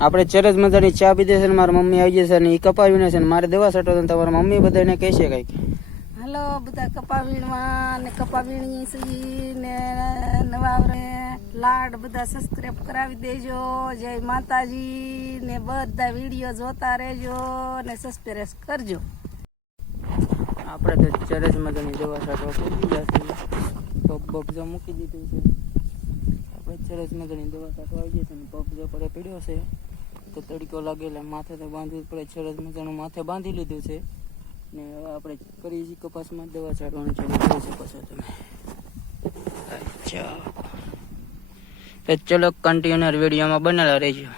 આપણે ચરસ મજાની ચા પીધી છે ને મારી મમ્મી આવી જશે ને એ કપાવીને છે ને મારે દવા છાંટો તો તમારા મમ્મી બધાને કહેશે કંઈક. હાલો બધા કપાવીણમાં ને કપાવીણી સી ને નવા લાડ બધા સબસ્ક્રાઇબ કરાવી દેજો. જય માતાજી ને બધા વિડીયો જોતા રહેજો ને સબસ્ક્રાઇબ કરજો. આપણે તો ચરસ મજાની દવા છાંટવા પૂરી જશે. પગ બગ જો મૂકી દીધું છે. આપણે ચરસ મજાની દવા છાંટવા આવી જશે ને પગ જો પડે પીડ્યો છે તો તડકો લાગે એટલે માથે તો બાંધવું પડે. ચરસ મજાનું માથે બાંધી લીધું છે ને હવે આપણે કરી છીએ કપાસમાં દવા છાંટવાનું છે. જોઈ શકો છો તમે. અચ્છા તો ચલો કન્ટિન્યુઅર વિડીયોમાં બનેલા રહેજો.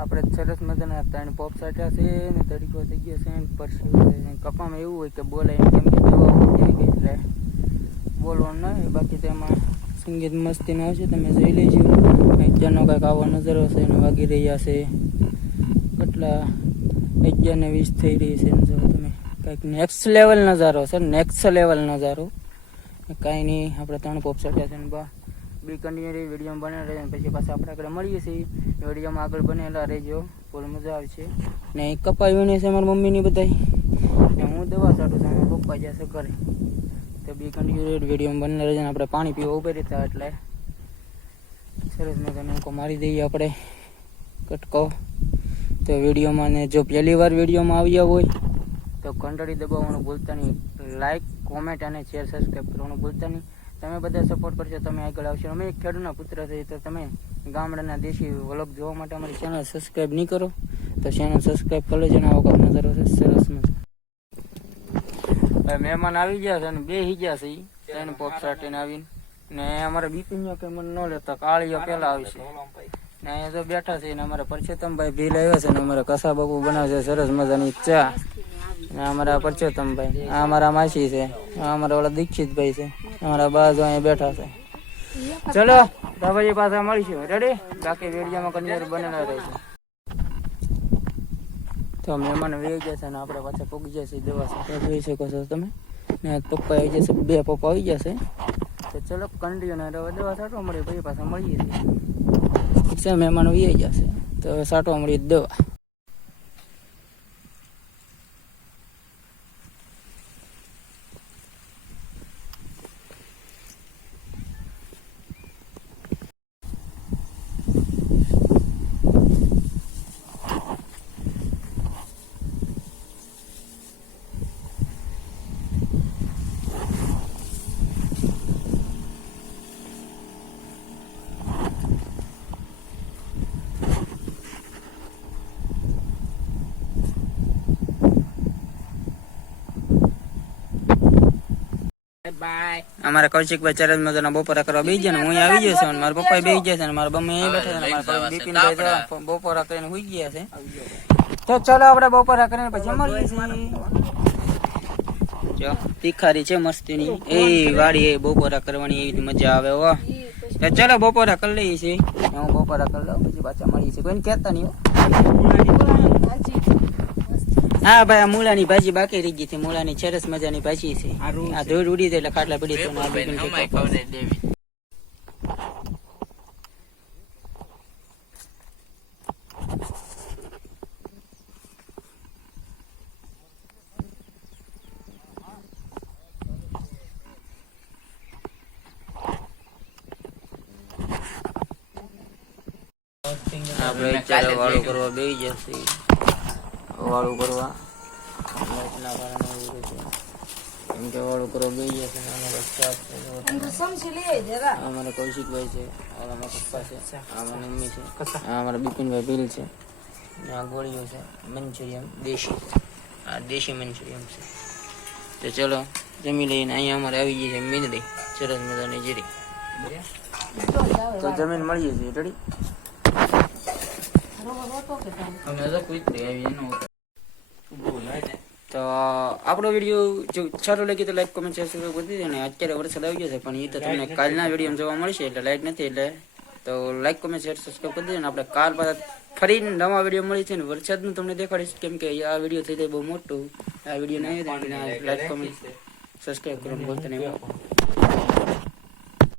આપણે સરસ મજાના 3 પોપ સાટ્યા છે ને તડકો થઈ ગયો છે. પછી કપામાં એવું હોય કે બોલાય કેમ કે દવા ઉડી ગઈ એટલે બોલવાનું ના હોય. બાકી તેમાં સંગીત મસ્તીનો હશે તમે જોઈ લેજો. અત્યારનો કાંઈક આવો નજારો છે ને વાગી રહ્યા છે કેટલા 11:20 થઈ રહી છે. જો તમે કાંઈક નેક્સ્ટ લેવલ નજારો છે. નેક્સ્ટ લેવલ નજારો કાંઈ નહીં. આપણે 3 પોપ સાટ્યા છે ને બી કન્ટિન્યુ વિડીયોમાં બનેલા રહેજો. પછી પાછા આપણે આગળ મળીએ છીએ. વિડીયોમાં આગળ બનેલા રહેજો. ફૂલ મજા આવશે. ને એ કપાવીને છે મારી મમ્મીની બધાય ને હું દવા છાંટું છું. મારા પપ્પા જશે ઘરે. તો બી કન્ટિન્યુ વિડીયોમાં બનેલા રહેજો. આપણે પાણી પીવા ઉભા રહેતા એટલે સરસ મજાનો ઊંકો મારી દઈએ આપણે કટકો. તો વિડીયોમાં ને જો પહેલી વાર વિડીયોમાં આવ્યા હોય તો ઘંટડી દબાવવાનું ભૂલતા નહીં. લાઈક કોમેન્ટ અને શેર સબસ્ક્રાઈબ કરવાનું ભૂલતા નહીં. તમે બધા સપોર્ટ કરશો તમે આગળ આવશો. અમે એક ખેડૂતના પુત્ર છીએ તો તમે ગામડાના દેશી વ્લોગ જોવા માટે અમારી ચેનલ સબસ્ક્રાઈબ નહીં કરો તો ચેનલ સબસ્ક્રાઈબ કરી લેજો. આવો કામ નજારો છે સરસ મજા. મહેમાન આવી ગયા છે અને બે હી ગયા છે. ત્રણ પોપ સાટીને આવીને ને અમારે બીપીઓ કે મને ન લેતા કાળીઓ પેલા આવશે ને અહીંયા તો બેઠા છે ને અમારા પરસોત્તમભાઈ ભીલ આવ્યા છે ને અમારા કસા બાપુ બનાવે છે સરસ મજાની ચા. ને અમારા પરસોત્તમભાઈ આ અમારા માસી છે. આ અમારા ઓલા દીક્ષિતભાઈ છે. અમારા બાજુ અહીંયા બેઠા છે. ચલો બાબાજી પાછા મળીશું. રેડી? બાકી વિડીયોમાં કન્ટિન્યુ બનેલા રહેશે. તો મહેમાન વહી ગયા છે ને આપણે પાછા પૂગી જશે દવા સાથે જોઈ શકો છો તમે. ને પપ્પા આવી જશે. 2 પપ્પા આવી જશે. તો ચલો કન્ટિન્યુ હવે દવા છાંટવા મળીએ. પછી પાછા મળીએ છીએ. મહેમાન વહી જશે તો હવે છાંટવા મળીએ દવા. અમારા કૌશિકભાઈ ચરસ મજાના બપોરા કરવા બેસી ગયા ને હું આવી ગયો છું. મારા પપ્પા બેસી ગયા છે ને મારા મમ્મી અહીં બેઠા છે. મારા બિપિનભાઈ બપોરા કરીને સુઈ ગયા છે. તો ચાલો આપણે બપોરા કરીને પછી મળીએ છીએ. તીખારી છે મસ્તીની એ વાડી એ બપોરા કરવાની એવી મજા આવે. હો ચાલો બપોરા કરી લઈએ છીએ. હું બપોરા કરી લઉં પછી પાછા મળીએ છીએ. કોઈને કહેતા નહીં. હા ભાઈ, આ મૂળાની ભાજી બાકી રહી ગઈ હતી. મૂળાની સરસ મજાની ભાજી છે. આ ધૂળ ઉડી જાય એટલે ખાટલા પડી તો આપણે ચાલો વાળો કરવા બેસી જશે. વાળું કરવા લાઇટના કારણે એવું છે કેમ કે વાળું કરવા ગઈ છે અને અમારો સ્ટાફ છે અમારા કૌશિકભાઈ છે આ અમારા પપ્પા છે આ મારી મમ્મી છે આ અમારા બિપિનભાઈ ભીલ છે આ ગોળીઓ છે મંચુરિયન દેશી આ દેશી મંચુરિયન છે તો ચલો જમી લઈને અહીંયા અમારે આવી ગઈ છે મીંદડી સરસ મજાની જીરી તો જમીન મળીએ છીએ રેડી અમે તો કુતરી આવી એનો તો આપણો વિડીયો જો સારો લાગે તો લાઈક કોમેન્ટ શેર સબસ્ક્રાઇબ કરી દેજો અને અત્યારે વરસાદ આવી ગયો છે પણ એ તો તમને કાલના વિડીયોમાં જોવા મળશે એટલે લાઈટ નથી એટલે તો લાઈક કોમેન્ટ શેર સબસ્ક્રાઇબ કરી દેજો અને આપણે કાલ પાછા ફરી નવા વિડીયો મળી છે ને વરસાદનું તમને દેખાડીશ કેમ કે આ વિડીયો થઈ જાય બહુ મોટું આ વિડીયો નહીં લાઈક કોમેન્ટ સબસ્ક્રાઇબ કરવાનું ભૂલતા નહીં.